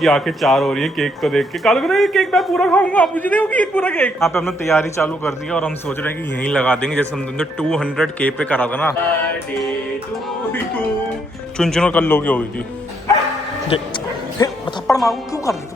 ये आंखें चार हो रही है केक को देख के। कालू कहता है ये केक मैं पूरा खाऊंगा, आप मुझे दोगे पूरा केक। यहाँ पे हमने तैयारी चालू कर दी और हम सोच रहे हैं कि यहीं लगा देंगे जैसे हमने 200 के पे करा था ना। चुन कल लोगी हो गई थी। मैं थप्पड़ मारूं क्यों कर रही तू?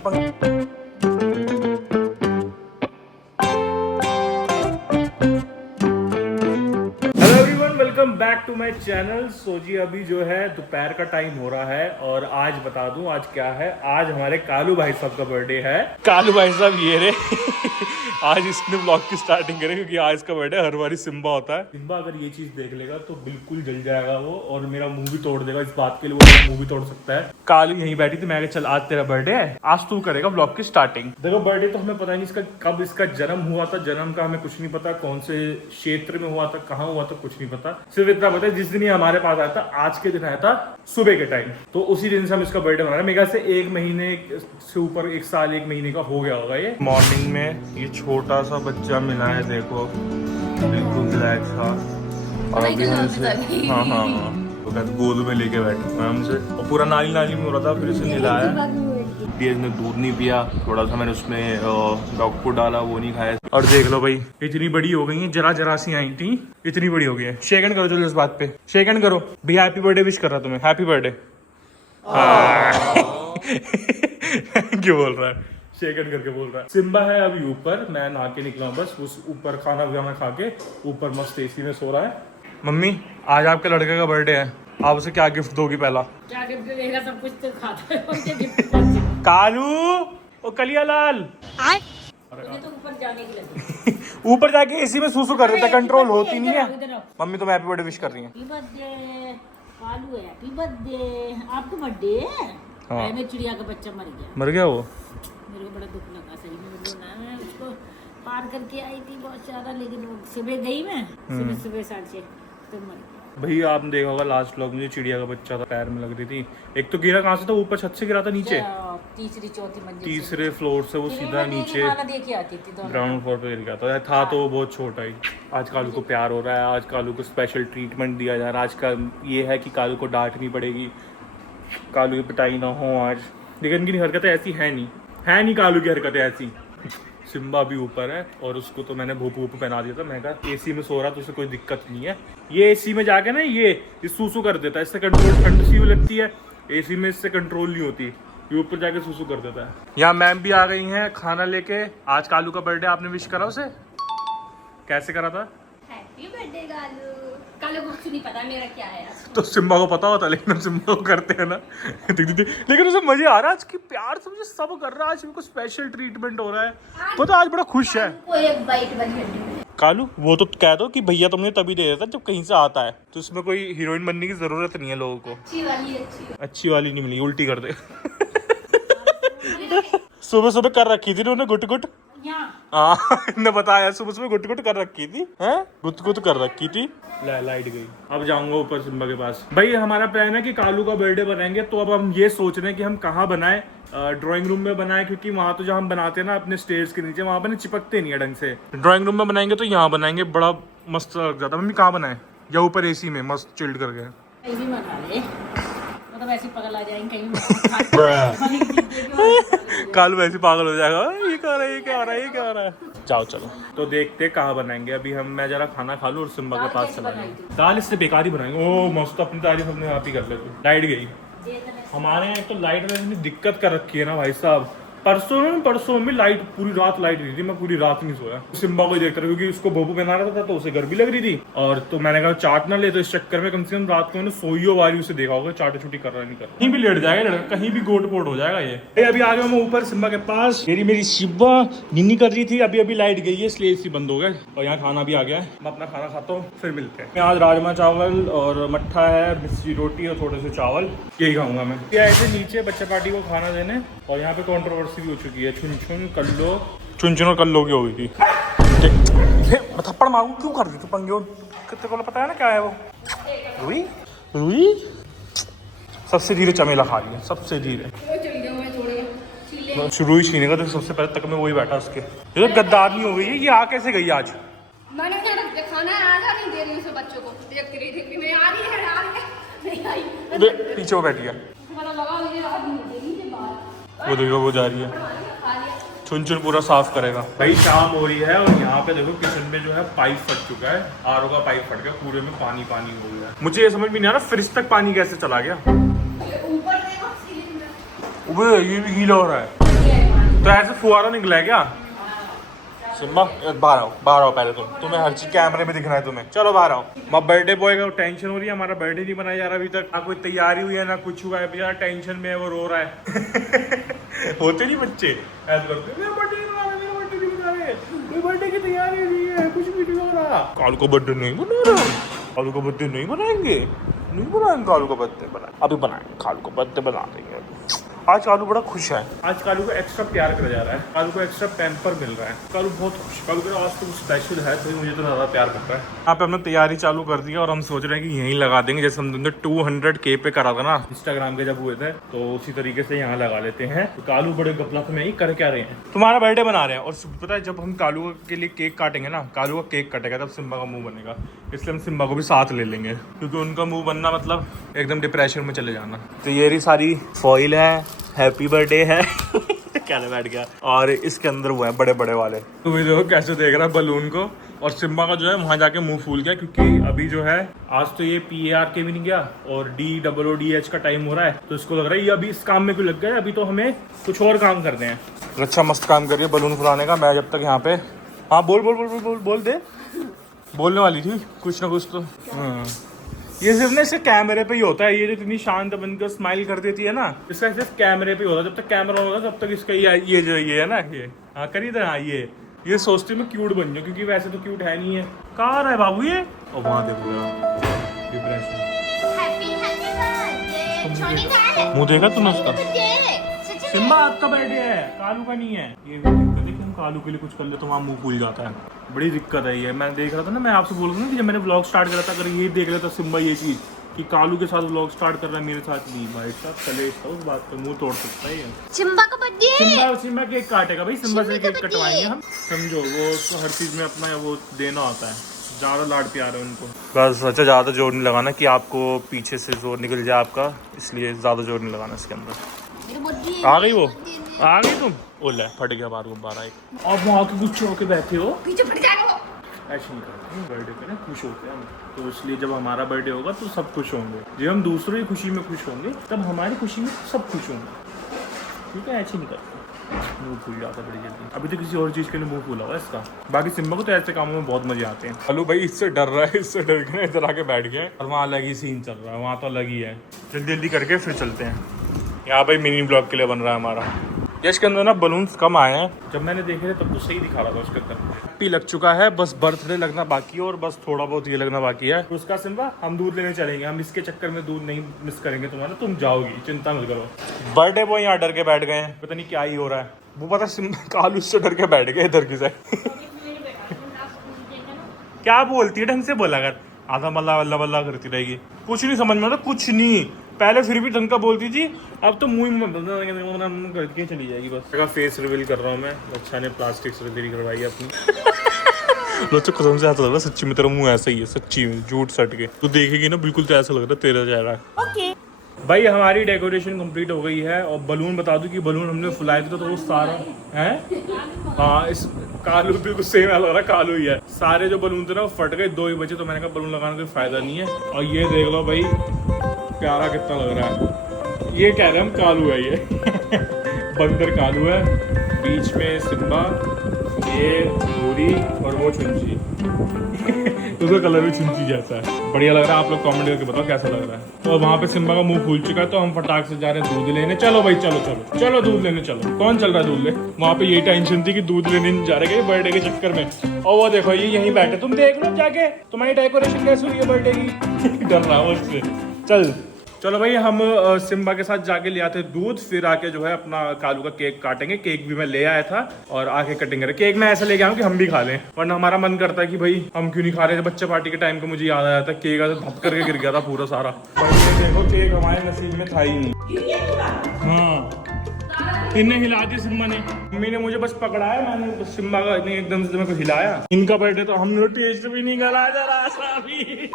Welcome back to my channel. So जी अभी जो है दोपहर का टाइम हो रहा है और आज बता दूं आज क्या है। आज हमारे कालू भाई साहब का बर्थडे है। कालू भाई साहब ये रे आज इसने ब्लॉग की स्टार्टिंग करे क्योंकि आज का बर्थडे हर बारी सिम्बा होता है। सिम्बा अगर ये चीज देख लेगा तो बिल्कुल जल जाएगा वो और मेरा मुंह भी तोड़ देगा। इस बात के लिए वो मेरा मुंह भी तोड़ सकता है। कालू यहीं बैठी थी, मैं कहा चल आज तेरा बर्थडे है, आज तू करेगा ब्लॉग की स्टार्टिंग। देखो बर्थडे तो हमें पता नहीं इसका कब इसका जन्म हुआ था, जन्म का हमें कुछ नहीं पता, कौन से क्षेत्र में हुआ था, कहाँ हुआ था, कुछ नहीं पता। सिर्फ इतना पता है जिस दिन ये हमारे पास आया था आज के दिन आया था सुबह के टाइम, तो उसी दिन से हम इसका बर्थडे मना रहे हैं। मेरे ख्याल से 1 महीने से ऊपर 1 साल 1 महीने का हो गया होगा। ये मॉर्निंग में ये छोटा सा बच्चा मिला है, देखो बिल्कुल ब्लैक सा, और अभी हमसे हाँ तो गोद में लेके बैठे हमसे और पूरा नाली नाली में हो रहा था, फिर इसे नहलाया, इसने दूध नहीं पिया, थोड़ा सा मैंने उसमें डॉग फूड डाला, वो नहीं खाया। और देख लो भाई इतनी बड़ी हो गई है, जरा सी आई थी इतनी बड़ी हो गई है। शेक हैंड करो चलो इस बात पे, शेक हैंड करो भैया, हैप्पी बर्थडे विश कर रहा तुम्हें, हैप्पी बर्थडे। क्यों बोल रहा है, शेक हैंड करके बोल रहा है। सिम्बा है अभी ऊपर, मैं नहा के निकला हूँ बस, उस ऊपर खाना वगैरह खा के ऊपर मस्त एसी में सो रहा है। मम्मी आज आपके लड़के का बर्थडे है, आप उसे क्या गिफ्ट दोगी? पहला क्या गिफ्ट देगा, सब कुछ तो खाता है। कालू ओ कलिया लाल तो ऊपर जाने की लगी ऊपर जाके एसी में सूसू कर देता, कंट्रोल होती नहीं है। मम्मी तो हैप्पी बर्थडे विश कर रही है। Happy birthday Kalu, happy birthday. आपका बर्थडे है? हाँ। मैं चिड़िया का बच्चा मर गया वो। मेरे को बड़ा दुख लगा सही में, मैं उसको पार करके आई थी बहुत ज्यादा, लेकिन सुबह गई मैं सुबह 6:30 तो मर गया। भैया आपने देखा होगा लास्ट व्लॉग में चिड़िया का बच्चा था, पैर में लग रही थी। एक तो गिरा कहाँ से था, ऊपर छत से गिरा था नीचे, तीसरी चौथी मंजिल, तीसरे फ्लोर से वो सीधा नीचे ग्राउंड फ्लोर पे गिर गया था। तो वो बहुत छोटा ही। आज कालू को प्यार हो रहा है, आज कालू को स्पेशल ट्रीटमेंट दिया जा रहा है। आज का ये है कि कालू को डांटनी पड़ेगी, कालू की पिटाई ना हो आज, लेकिन इनकी हरकतें ऐसी है नहीं कालू की हरकतें ऐसी। सिम्बा भी ऊपर है और उसको तो मैंने भूपू पहना दिया था, मैं कहा एसी में सो रहा तो उसे कोई दिक्कत नहीं है। ये एसी में जाके ना ये सूसू कर देता है, इससे कंट्रोल ठंड सी लगती है, एसी में इससे कंट्रोल नहीं होती, ये ऊपर जाके सूसू कर देता है। यहाँ मैम भी आ गई हैं खाना लेके। आज कालू का बर्थडे, आपने विश करा उसे? कैसे करा था? Happy birthday Kalu. कालू को कुछ नहीं पता मेरा क्या है। तो सिम्बा को पता होता, लेकिन हम सिम्बा को करते हैं ना लेकिन उसे मजे आ रहा है आज की, प्यार से मुझे सब कर रहा है। आज मेरे को स्पेशल ट्रीटमेंट हो रहा है, वो तो आज बड़ा खुश है। एक बाइट बन कालू वो तो कह दो कि भैया तुमने तभी दे देता जब कहीं से आता है, तो इसमें कोई हीरोइन बनने की जरूरत नहीं है लोगों को। अच्छी वाली नहीं मिली, उल्टी कर दे सुबह सुबह कर रखी थी उन्होंने गुट गुट, ने बताया सुबह सुबह गुट गुट कर रखी थी, हैं गुट गुट कर रखी थी। लाइट गई, अब जाऊंगा ऊपर सिम्बा के पास। भाई हमारा प्लान है कि कालू का बर्थडे बनाएंगे, तो अब हम ये सोच रहे हैं कि हम कहाँ बनाए, ड्राइंग रूम में बनाए, क्योंकि वहाँ तो जहाँ हम बनाते हैं ना अपने स्टेयर्स के नीचे, वहाँ पर चिपकते नहीं है ढंग से। ड्राइंग रूम में बनाएंगे तो यहाँ बनाएंगे, बड़ा मस्त लग जाता। मम्मी कहाँ बनाए? या ऊपर एसी में मस्त चिल्ड कर गए। वैसे पगल आ जाएंगे कालू वैसे पागल हो जाएगा, ये क्या हो रहा है। जाओ चलो तो देखते कहाँ बनाएंगे। अभी मैं जरा खाना खा लूँ और सिम्बा के पास चला जाऊँ। दाल इससे बेकार ही बनाएंगे। ओ मस्त, अपनी तारीफ अपने आप ही कर लेते। लाइट गई हमारे यहाँ, तो लाइट में इतनी दिक्कत कर रखी है ना भाई साहब। परसों में लाइट, पूरी रात लाइट रही थी, मैं पूरी रात नहीं सोया। सिम्बा को देखता रहा क्योंकि उसको भोपू पहना रहा था तो उसे गर्मी लग रही थी, और तो मैंने कहा चाट ना ले, तो इस चक्कर में कम से कम रात को मैंने सोइयो वाली उसे देखा होगा, चाटा छुट्टी कर रहा नहीं कर, कहीं भी लेट जाएगा लड़का, कहीं भी गोट पोट हो जाएगा ये। अभी आ गया मैं ऊपर सिम्बा के पास। मेरी शिवा निन्नी कर रही थी, अभी लाइट गई है इसलिए एसी बंद हो गया, और यहाँ खाना भी आ गया है। मैं अपना खाना खाता हूँ, फिर मिलते हैं। आज राजमा चावल और मट्ठा है, मिस्सी रोटी और थोड़े से चावल, यही खाऊंगा मैं। आए थे नीचे बच्चे पार्टी को खाना देने, और यहाँ पे कंट्रोवर्सी भी हो चुकी है। चुन कल्लो की हो गई थी। मैं थप्पड़ मारूं क्यों कर रही तू पंगे? कितने को पता है ना क्या है वो? रुई सबसे धीरे चमेला खा रही है, सबसे धीरे। रुई छीने का तो सबसे पहले तक में वही बैठा उसके। ये तो गद्दार नहीं हो गई है, ये आ कैसे गई आज? मैंने खाना आजा नहीं दे रही उसे, बच्चों को देखती रही थी मैं आ रही है नहीं आई, पीछे वो बैठी है। वो देखो वो जा रही है, चुन चुन पूरा साफ करेगा। भाई शाम हो रही है और यहाँ पे देखो किचन में जो है पाइप फट चुका है, आरओ का पाइप फट गया, पूरे में पानी पानी हो गया। मुझे ये समझ में नहीं आ रहा फ्रिज तक पानी कैसे चला गया। ऊपर ये भी गीला हो रहा है, तो ऐसे फुहारा निकला है क्या? सिम्बा बाहर आओ पहले तुम्हें हर चीज कैमरे में दिखना है तुम्हें। चलो बाहर आओ। मैं बर्थडे बॉय का टेंशन हो रही है, हमारा बर्थडे नहीं मनाया जा रहा अभी तक, ना कोई तैयारी हुई है ना कुछ हुआ है, बेचारा टेंशन में है, वो रो रहा है। होते नहीं बच्चे ऐसे करते, मेरा बर्थडे नहीं मना रहे, मेरे बर्थडे की तैयारी नहीं है, कुछ भी नहीं हो रहा। कालू का बर्थडे नहीं मना रहा, कालू का बर्थडे नहीं बनाएंगे, नहीं बनाएंगे कालू का बर्थडे, अभी बनाएंगे कालू का बर्थडे बना देंगे। आज कालू बड़ा खुश है, आज कालू को एक्स्ट्रा प्यार करा जा रहा है, कालू को एक्स्ट्रा पैम्पर मिल रहा है, कालू बहुत खुश। कालू का आज तो स्पेशल है तो मुझे तो ज़्यादा प्यार करता है। यहाँ पे हमने तैयारी चालू कर दी और हम सोच रहे हैं कि यहीं लगा देंगे, जैसे हमने 200K पे करा था ना इंस्टाग्राम के जब हुए थे, तो उसी तरीके से यहाँ लगा लेते हैं। तो कालू बड़े गपलत में ही कर क्या रहे हैं, तुम्हारा बर्थडे बना रहे हैं। और पता है जब हम कालू के लिए केक काटेंगे ना, कालू का केक कटेगा तब सिम्बा का मुंह बनेगा, इसलिए हम सिम्बा को भी साथ ले लेंगे, क्योंकि उनका मुंह बनना मतलब एकदम डिप्रेशन में चले जाना। तो ये रही सारी फॉइल है, हैप्पी बर्थडे है क्या बैठ गया, और इसके अंदर वो है बड़े बड़े वाले। तो भी देखो कैसे देख रहा है बलून को, और सिम्बा का जो है वहाँ जाके मुंह फूल गया, क्योंकि अभी जो है आज तो ये PARK भी नहीं गया और DOODH का टाइम हो रहा है, तो इसको लग रहा है ये अभी इस काम में क्यों लग गया, अभी तो हमें कुछ और काम करते हैं। अच्छा मस्त काम करिए बलून फुलाने का। मैं जब तक यहाँ पे हाँ बोल दे, बोलने वाली थी कुछ ना कुछ तो। हाँ ये सिर्फ ना इसके कैमरे पे ही होता है, ये जो इतनी शांत बनकर स्माइल कर देती है ना, इसका सिर्फ कैमरे पे ही होता है। जब तक कैमरा होगा तब तक इसका ये जो ये है ना, ये हाँ करी था, हाँ ये सोचती मैं क्यूट बन जाऊँ, क्योंकि वैसे तो क्यूट है नहीं है। कहाँ रहा है बाबू ये, और वहाँ देखो डिप्रेशन। मुँह देखा तुमने उसका? सिम्बा आपका बर्थडे है, कालू का नहीं है। ये देखिए हम कालू के लिए कुछ कर ले तो वहाँ मुंह फूल जाता है, बड़ी दिक्कत है ये। मैं देख रहा था ना, मैं आपसे बोल रहा था ना कि जब मैंने व्लॉग स्टार्ट करा था, अगर ये देख रहा था सिम्बा ये चीज़ कि कालू के साथ व्लॉग स्टार्ट कर रहा है, मेरे साथ नहीं, भाई साहब चले उस बात पर मुंह तोड़ सकता है ये। सिम्बा का बर्थडे, सिम्बा केक काटेगा भाई, सिम्बा से केक कटवाएंगे हम, समझो। वो उसको हर चीज़ में अपना वो देना होता है, ज़्यादा लाड प्यार है उनको। बस अच्छा ज़्यादा जोर नहीं लगाना कि आपको पीछे से जोर निकल जाए आपका, इसलिए ज़्यादा जोर नहीं लगाना इसके अंदर। आ गई वो, आ गई तुम, ओला फट गया बार गुब्बारा एक। और वहाँ के गुच्छे होके बैठे हो, पीछे फट जाएगा वो। ऐसे नहीं करते हैं, बर्थडे पे ना खुश होते हैं हम, तो इसलिए जब हमारा बर्थडे होगा तो सब खुश होंगे। जब हम दूसरों की खुशी में खुश होंगे तब हमारी खुशी में सब खुश होंगे, ठीक है? ऐसे नहीं करते, मुँह फूल जाता बड़ी जल्दी। अभी तो किसी और चीज़ के लिए मुँह फूला हुआ इसका। बाकी सिम्बा को तो ऐसे कामों में बहुत मजे आते हैं। हेलो भाई इससे डर रहा है, इससे डर के इधर आके बैठ गया, और वहाँ अलग ही सीन चल रहा है, वहाँ तो अलग ही है। जल्दी जल्दी करके फिर चलते हैं। यहाँ भाई मिनी ब्लॉग के लिए बन रहा है हमारा। इसके अंदर ना बलून्स कम आए हैं, जब मैंने देखे थे तब तो सही दिखा रहा था उसके अंदर। हैप्पी लग चुका है, बस बर्थडे लगना बाकी है, और बस थोड़ा बहुत ये लगना बाकी है। तो उसका सिम्बा हम दूध लेने चलेंगे, हम इसके चक्कर में दूध नहीं मिस करेंगे तुम्हारा, तुम जाओगी, चिंता मत करो। बर्थडे बॉय यहाँ डर के बैठ गए हैं, पता नहीं क्या ही हो रहा है। वो पता सिम्बा कालू से डर के बैठ गए इधर की साइड। क्या बोलती है, ढंग से बोला कर, आधा मल्ला वल्ला वल्ला करती रहेगी, कुछ नहीं समझ में आता, कुछ नहीं। पहले फिर भी ढंग का बोलती थी, अब तो मुंह में करके चली जाएगी बस। फेस रिवील कर रहा हूँ मैं, अच्छा ने प्लास्टिक सर्जरी करवाई है अपनी। तो कसम से ऐसा लग रहा है सच्ची में तेरा मुंह ऐसा ही है, सच्ची में झूठ सट के तू देखेगी ना बिल्कुल तो ऐसा लग रहा है तेरा चेहरा। ओके भाई हमारी डेकोरेशन कंप्लीट हो गई है, और बलून बता दूं कि बलून हमने फुलाए थे तो वो सारा है, हाँ इस कालू बिल्कुल सेम लग रहा है, कालू ही है। सारे जो बलून थे ना वो फट गए, 2 ही बचे, तो मैंने कहा बलून लगाने का कोई फायदा नहीं है। और ये देख लो भाई प्यारा कितना लग रहा है, ये कह रहे हम कालू है, ये बंदर कालू है, बीच में सिम्बा, ये गोरी और वो चुंची। उसका कलर भी चुंची जैसा है, बढ़िया लग रहा है। आप लोग कमेंट करके बताओ कैसा लग रहा है। तो वहाँ पे सिम्बा का मुंह फूल चुका है, तो हम फटाक से जा रहे हैं दूध लेने। चलो भाई चलो चलो चलो दूध लेने चलो। कौन चल रहा है दूध ले? वहाँ पे यही टेंशन थी कि दूध लेने नहीं जा रहे बर्थडे के चक्कर में। और वो देखो ये यहीं बैठे, तुम देख लो जाके तुम्हारी डेकोरेशन कैसी हुई है बर्थडे की। डर रहा हूँ उससे। चलो भाई हम सिम्बा के साथ जाके ले आते दूध, फिर आके जो है अपना कालू का केक काटेंगे। केक भी मैं ले आया था और आके कटिंग करें। केक मैं ऐसा ले गया हूँ कि हम भी खा लें, वरना हमारा मन करता है कि भाई हम क्यों नहीं खा रहे। बच्चे पार्टी के टाइम को मुझे याद आया था, केक ऐसे धप करके गिर गया था पूरा सारा। देखो केक हमारे नसीब में था ही नहीं। हाँ इन्हें हिला दिया सिम्बा ने, मम्मी ने मुझे बस पकड़ाया, मैंने सिम्बा का एकदम से मेरे को हिलाया। इनका बर्थडे तो हमने टेस्ट भी नहीं करा जरा सा भी।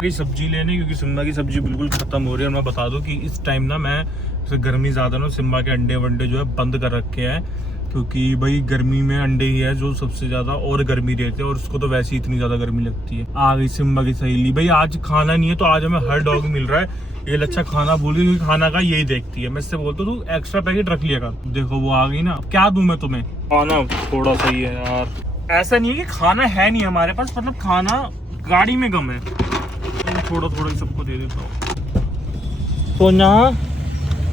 की सब्जी लेने, क्योंकि सिम्बा की सब्जी बिल्कुल खत्म हो रही है। और मैं बता दूं कि इस टाइम ना मैं गर्मी ज़्यादा ना, सिम्बा के अंडे वंडे जो है बंद कर रखे हैं, क्योंकि भाई गर्मी में अंडे ही है जो सबसे ज़्यादा और गर्मी देते हैं, और उसको तो वैसे ही इतनी ज़्यादा गर्मी लगती है। आ गई सिम्बा की सहेली। भाई आज खाना नहीं है तो आज हमें हर डॉग मिल रहा है। ये लच्छा खाना बोल रही, क्योंकि खाना का यही देखती है। मैं इससे बोलता हूँ तू एक्स्ट्रा पैकेट रख लिया कर। देखो वो आ गई ना, क्या दूं मैं तुम्हें? खाना थोड़ा सही है यार, ऐसा नहीं है कि खाना है नहीं हमारे पास, मतलब खाना गाड़ी में कम है, थोड़ा थोड़ा ही सबको दे देता हूँ। तो ना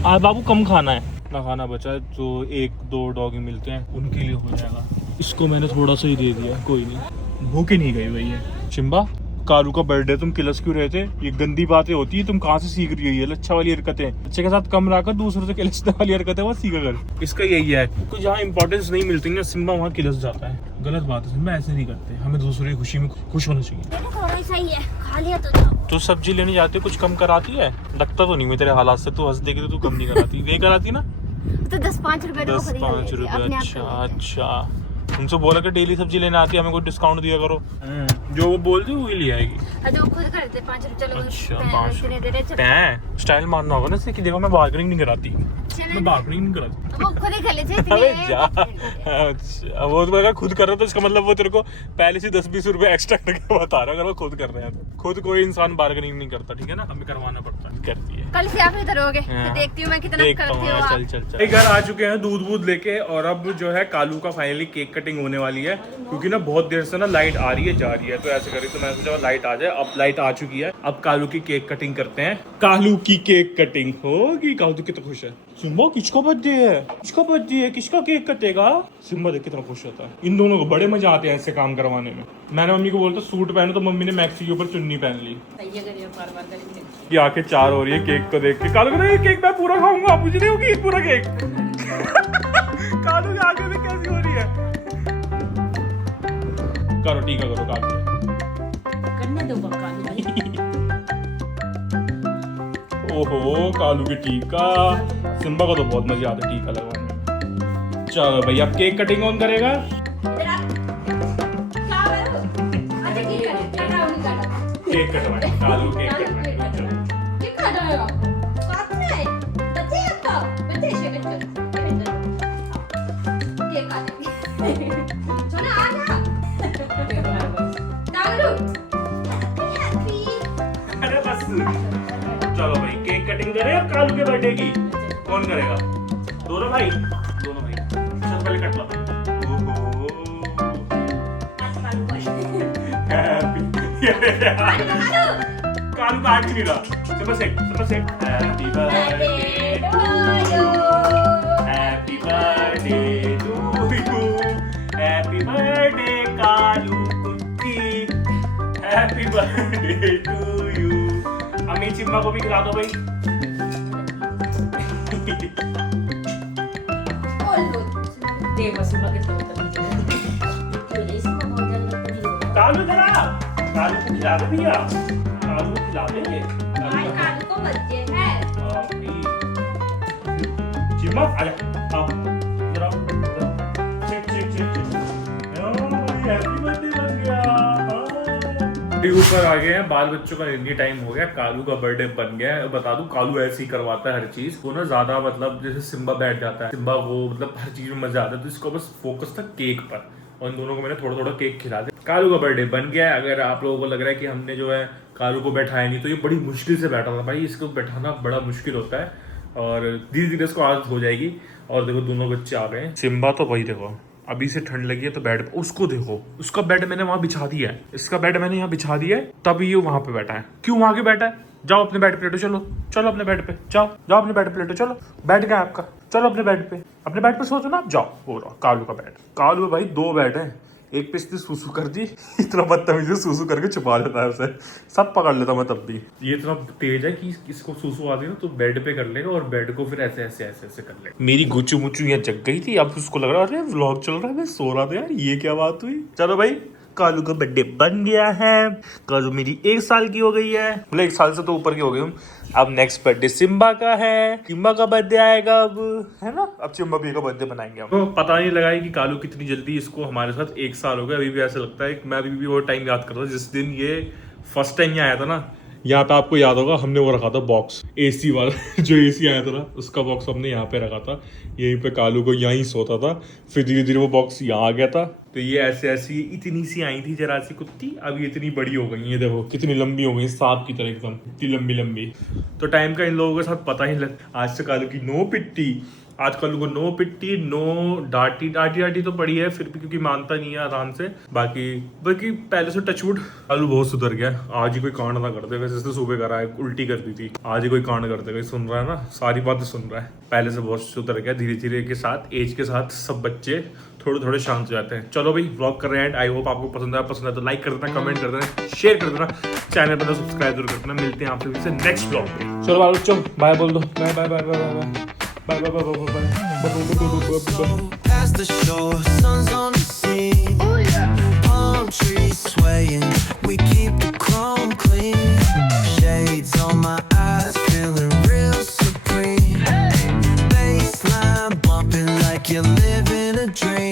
आज बाबू कम खाना है ना, खाना बचा है जो 1-2 डॉग ही मिलते हैं उनके लिए हो जाएगा। इसको मैंने थोड़ा सा ही दे दिया, कोई नहीं, भूख ही नहीं गई भाई है। सिम्बा कालू का बर्थडे, तुम किलस क्यों रहे थे? ये गंदी बातें होती है, तुम कहाँ से सीख रही हो ये लच्छा वाली हरकतें? बच्चे के साथ कम रखकर दूसरों से किलसने वाली हरकतें वो सीखा कर। इसका यही है कि जहाँ इंपॉर्टेंस नहीं मिलती ना सिम्बा वहाँ किलस जाता है। गलत बात है सिम्बा, ऐसे नहीं करते, हमें दूसरों की खुशी में खुश होना चाहिए। थोड़ा ही सही है, खा लिया तो जाओ। तू सब्जी लेने जाती है, कुछ कम कराती है? लगता तो नहीं मैं तेरे हालात से, तू हंस देगी तो तू कम नहीं कराती। नहीं कराती ना? तो 10-5 रुपए 10-5 रुपए, अच्छा। उनसे बोला कि डेली सब्जी लेने आती है, हमें कोई डिस्काउंट दिया करो। जो वो बोलती है वही ले आएगी। जो खुद करते 5 रुपए, चलो अच्छा, 5 दे रहे। स्टाइल मारना होगा ना इससे कि देखो मैं बार्गेनिंग नहीं कराती, मैं बार्गेनिंग नहीं कराती। वो खुद ही खा लेते अबे जा। अच्छा वो तो अगर खुद कर रहा तो इसका मतलब वो तेरे को पहले से 10-20 रुपए एक्स्ट्रा करके बता रहा है। अगर वो खुद कर रहे हैं तो खुद कोई इंसान बार्गेनिंग नहीं करता, ठीक है ना, हमें करवाना पड़ता है। करती है। कल से आप इधर होगे, फिर देखती हूँ मैं कितना करती हूँ। चल चल चल। घर आ चुके हैं दूध वूध लेके, और अब जो है कालू का फाइनली केक कटिंग होने वाली है, क्योंकि ना बहुत देर से ना लाइट आ रही है जा रही है, तो ऐसे करी तो मैं सोचा लाइट आ जाए। अब लाइट आ चुकी है, अब कालू की केक कटिंग करते हैं। कालू की केक कटिंग होगी। कालू तो कितना खुश है। सिम्बा किसका बर्थडे है? किसका बर्थडे है? किसका केक कटेगा? सिम्बा देख कितना खुश होता है। इन दोनों को बड़े मजा आते हैं ऐसे काम करवाने में। मैंने मम्मी को बोलता सूट पहनो, तो मम्मी ने मैक्सी के ऊपर चुन्नी पहन ली। ये आके 4 हो रही है केक को देख के। कालू कह रहा है केक मैं पूरा खाऊंगा, मुझे नहीं होगी पूरा केक। कालू के आगे में कैसी हो रही है? करो टीका करो कालू करने दो कालू भाई। ओहो कालू की टीका। सिम्बा को तो बहुत मजा आता है टीका लगवाने में। चलो भाई अब केक कटिंग कौन करेगा? केक कटवाए कालू केक कटवाए। अरे बस चलो भाई केक कटिंग करें और कालू के बर्थडे की कौन करेगा? दोनों भाई, दोनों भाई। चल पहले कट लो। कालू काट ही नहीं रहा। Super set happy birthday to you, happy birthday to you, happy birthday Kalu Kutti, happy birthday to you. अम्मी चिम्मा को भी खिला दो भाई। कालू जरा, कालू को खिला दे भैया, कालू को खिला दे। चिम्मा आजा, आओ जरा चेक हैप्पी बर्थडे बन गया। ऊपर आ गए हैं, बाल बच्चों का निजी टाइम हो गया, कालू का बर्थडे बन गया है। बता दूं कालू ऐसे ही करवाता है हर चीज वो ना, ज्यादा मतलब जैसे सिम्बा बैठ जाता है, सिम्बा वो मतलब हर चीज में मजा आता है, तो इसको बस फोकस था केक पर, और इन दोनों को मैंने थोड़ा थोड़ा केक खिला दिया। कालू का बर्थडे बन गया है। अगर आप लोगों को लग रहा है कि हमने जो है कालू को बैठाया नहीं, तो ये बड़ी मुश्किल से बैठा था भाई, इसको बैठाना बड़ा मुश्किल होता है, और धीरे धीरे इसको आदत हो जाएगी। और देखो दोनों बच्चे आ गए। सिम्बा तो भाई देखो अभी से ठंड लगी है तो बेड पे, उसको देखो उसका बेड मैंने वहां बिछा दिया है, इसका बेड मैंने यहाँ बिछा दिया है, तब ये वहां पे बैठा है। क्यों वहां के बैठा है? जाओ अपने बेड पे लेटो, चलो चलो अपने बेड पे जाओ, जाओ अपने बेड पे लेटो, चलो बैठ गया आपका, चलो अपने बेड पे सो ना, जाओ। हो रहा कालू का बेड। कालू में भाई 2 बेड है, एक पे इसने सूसू कर दी, इतना बदतमीजी से सूसू करके छुपा लेता है उसे, सब पकड़ लेता मैं तब भी। ये इतना तेज है कि इसको सूसू आती है ना तो बेड पे कर लेगा, और बेड को फिर ऐसे ऐसे ऐसे ऐसे कर लेगा। मेरी गुच्चू मुच्चू यहाँ जग गई थी, अब उसको लग रहा है अरे व्लॉग चल रहा है, मैं सो रहा था यार, ये क्या बात हुई। चलो भाई कालू का बर्थडे बन गया है। कालू मेरी 1 साल की हो गई है, मतलब 1 साल से तो ऊपर की हो गई हूँ। अब नेक्स्ट बर्थडे सिम्बा का है, सिम्बा का बर्थडे आएगा अब, है ना। अब सिम्बा भी का बर्थडे बनाएंगे हम। तो पता नहीं लगा कि कालू कितनी जल्दी इसको हमारे साथ 1 साल हो गया। अभी भी ऐसा लगता है, मैं अभी भी वो टाइम याद करता हूँ जिस दिन ये फर्स्ट टाइम यहाँ आया था ना, यहाँ पे आपको याद होगा हमने वो रखा था बॉक्स एसी वाला जो एसी आया था ना उसका बॉक्स हमने यहाँ पे रखा था, यहीं पे कालू को यहीं सोता था। फिर धीरे धीरे वो बॉक्स यहाँ आ गया था। तो ये ऐसे ऐसी इतनी सी आई थी जरा सी कुत्ती, अब ये इतनी बड़ी हो गई है, देखो कितनी लंबी हो गई, सांप की तरह एकदम इतनी लंबी लंबी। तो टाइम का इन लोगों के साथ पता ही नहीं लग। आज से कालू की नो पिट्टी, आज कालू को नो पिट्टी नो डांटी डांटी तो पड़ी है फिर भी क्योंकि मानता नहीं है आराम से। बाकी पहले से टचवुड कालू बहुत सुधर गया। आज ही कोई कांड ना कर दे, वैसे तो सुबह करा है उल्टी कर दी थी, आज ही कोई कांड कर देगा। सुन रहा है ना, सारी बातें सुन रहा है, पहले से बहुत सुधर गया। धीरे धीरे के साथ एज के साथ सब बच्चे थोड़े थोड़े शांत हो जाते हैं। चलो भाई व्लॉग कर रहे हैं, आई होप आपको पसंद है तो लाइक कर देना, कमेंट कर देना, शेयर कर देना, चैनल पर सब्सक्राइब जरूर कर देना। मिलते हैं आपसे फिर से नेक्स्ट व्लॉग में। चलो बाय, चलो बाय बोल दो, bye bye bye bye bye bye bye bye bye. Past the shore, sun's on the scene. Oh yeah. Palm trees swaying, we keep the chrome clean. Shades on my eyes, feeling real supreme. Hey. Baseline bumping like you're living a dream.